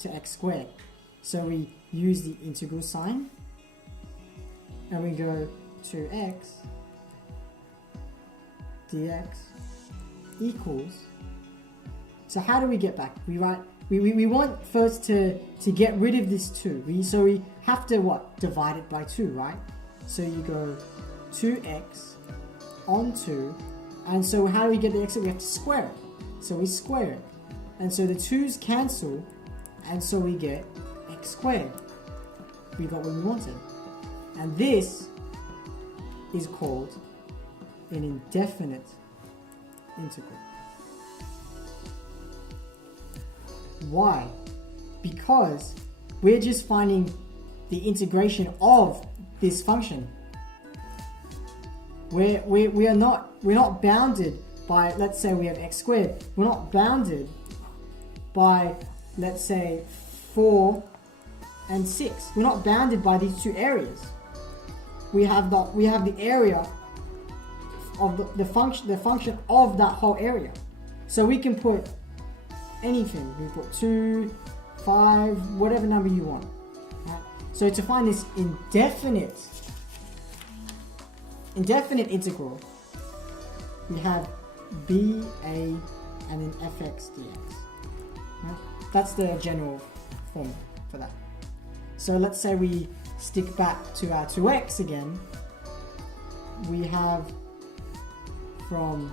to x squared. So we use the integral sign and we go to x dx equals. So how do we get back? We want first to get rid of this 2. So we have to what? Divide it by 2, right? So you go 2x on 2, and so how do we get the x? We have to square it. So we square it. And so the 2's cancel, and so we get x squared. We got what we wanted. And this is called an indefinite integral. Why? Because we're just finding the integration of this function. We're not bounded by, let's say we have x squared. We're not bounded by, let's say, 4 and 6. We're not bounded by these 2 areas. We have the area of the function of that whole area. So we can put anything. We put 2, 5, whatever number you want. Right? So to find this indefinite integral, we have b, a, and then fx dx. Right? That's the general formula for that. So let's say we stick back to our 2x again. We have from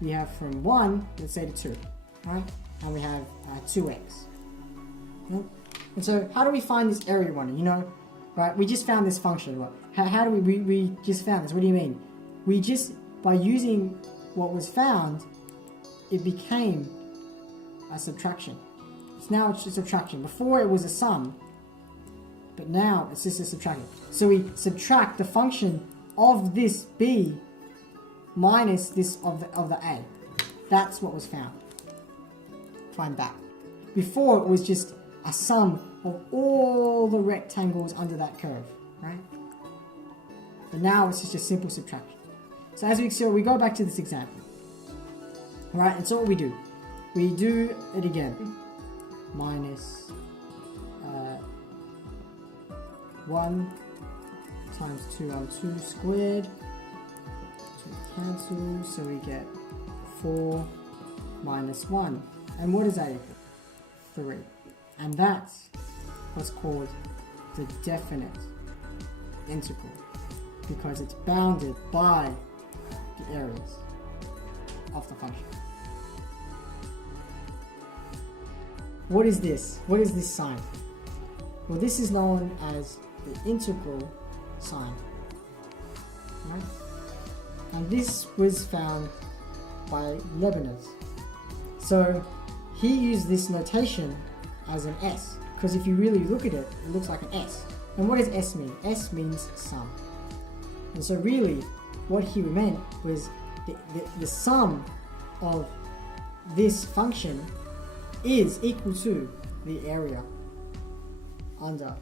1, let's say to 2, right? And we have 2x. Right? And so how do we find this area 1? You know, right? We just found this function. Right? How do we just found this? What do you mean? We just, by using what was found, it became a subtraction. Now it's just subtraction. Before it was a sum, but now it's just a subtraction. So we subtract the function of this b minus this of the a. That's what was found. Find that. Before it was just a sum of all the rectangles under that curve, right? But now it's just a simple subtraction. So as we see, we go back to this example. Alright, and so what we do it again. Minus 1 times 2 on 2 squared. 2 cancels, so we get 4 minus 1. And what is that equal? 3. And that's what's called the definite integral, because it's bounded by the areas of the function. What is this? What is this sign? Well, this is known as the integral sign. Right? And this was found by Leibniz. So he used this notation as an S, because if you really look at it, it looks like an S. And what does S mean? S means sum. And so really, what he meant was the sum of this function is equal to the area under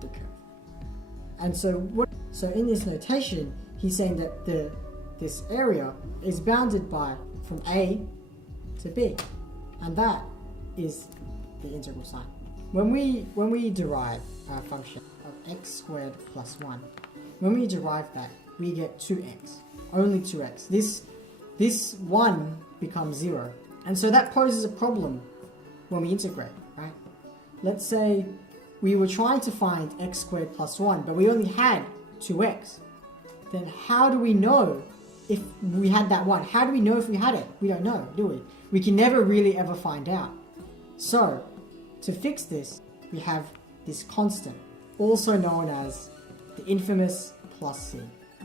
the curve. And so in this notation, he's saying that this area is bounded by from A to B, and that is the integral sign. When we derive a function of x squared plus 1, when we derive that, we get 2x, only 2x. This 1 becomes 0. And so that poses a problem when we integrate, right? Let's say we were trying to find x squared plus 1, but we only had 2x. Then how do we know if we had that 1? How do we know if we had it? We don't know, do we? We can never really ever find out. So, to fix this, we have this constant, also known as the infamous plus c.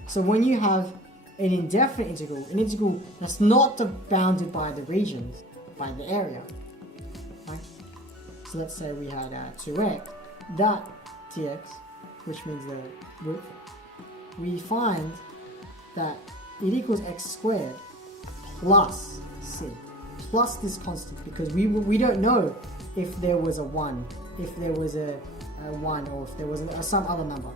So when you have an indefinite integral, an integral that's not bounded by the regions, by the area, right? So let's say we had 2x, that dx, which means the root, we find that it equals x squared plus c, plus this constant, because we don't know if there was a 1, if there was a 1, or if there was some other number.